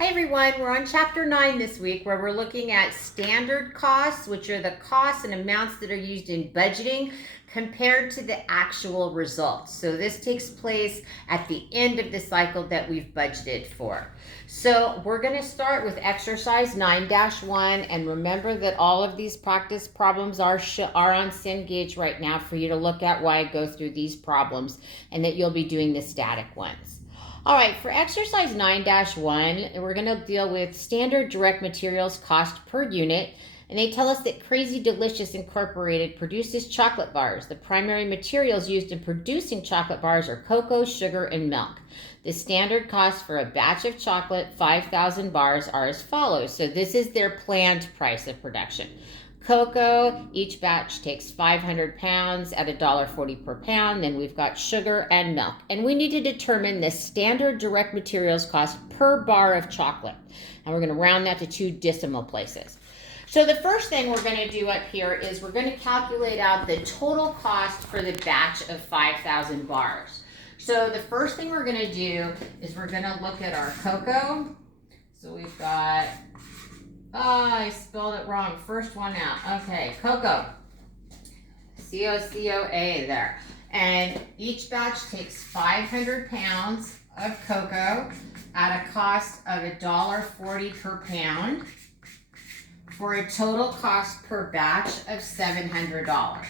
Hi everyone, we're on chapter 9 this week where we're looking at standard costs, which are the costs and amounts that are used in budgeting compared to the actual results. So this takes place at the end of the cycle that we've budgeted for. So we're going to start with exercise 9-1, and remember that all of these practice problems are on Cengage right now for you to look at while I go through these problems, and that you'll be doing the static ones. All right, for exercise 9-1, we're going to deal with standard direct materials cost per unit. And they tell us that Crazy Delicious Incorporated produces chocolate bars. The primary materials used in producing chocolate bars are cocoa, sugar, and milk. The standard cost for a batch of chocolate, 5,000 bars, are as follows. So this is their planned price of production. Cocoa, each batch takes 500 pounds at $1.40 per pound. Then we've got sugar and milk. And we need to determine the standard direct materials cost per bar of chocolate. And we're going to round that to 2 decimal places. So the first thing we're going to do up here is we're going to calculate out the total cost for the batch of 5,000 bars. So the first thing we're going to do is we're going to look at our cocoa. So we've got... I spelled it wrong. First one out. Okay, cocoa. C-O-C-O-A there. And each batch takes 500 pounds of cocoa at a cost of $1.40 per pound for a total cost per batch of $700.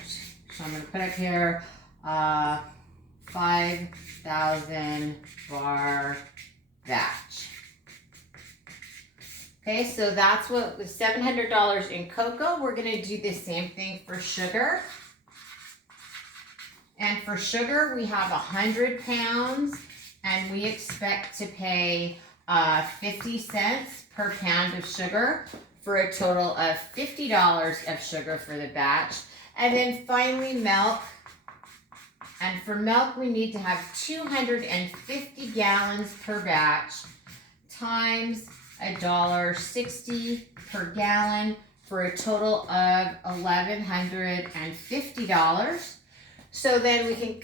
So I'm going to put up here 5,000 bar batch. Okay, so that's what with $700 in cocoa. We're going to do the same thing for sugar. And for sugar, we have 100 pounds, and we expect to pay 50 cents per pound of sugar for a total of $50 of sugar for the batch. And then finally, milk. And for milk, we need to have 250 gallons per batch times $1.60 per gallon for a total of $1,150. So then we can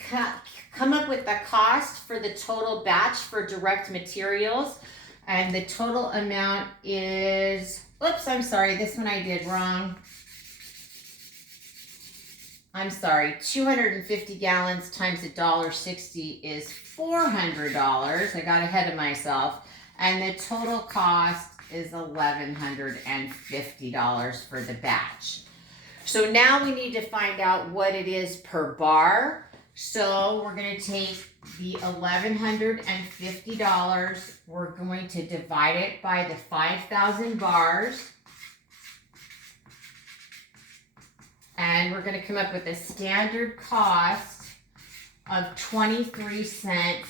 come up with the cost for the total batch for direct materials. And the total amount is, oops, I'm sorry, this one I did wrong. I'm sorry, 250 gallons times $1.60 is $400. I got ahead of myself. And the total cost is $1,150 for the batch. So now we need to find out what it is per bar. So we're going to take the $1,150. We're going to divide it by the 5,000 bars. And we're going to come up with a standard cost of 23 cents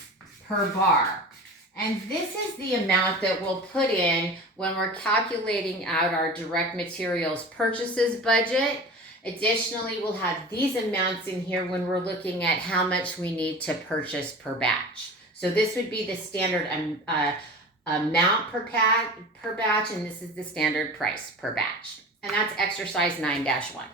per bar. And this is the amount that we'll put in when we're calculating out our direct materials purchases budget. Additionally, we'll have these amounts in here when we're looking at how much we need to purchase per batch. So this would be the standard amount per batch, and this is the standard price per batch. And that's exercise 9-1.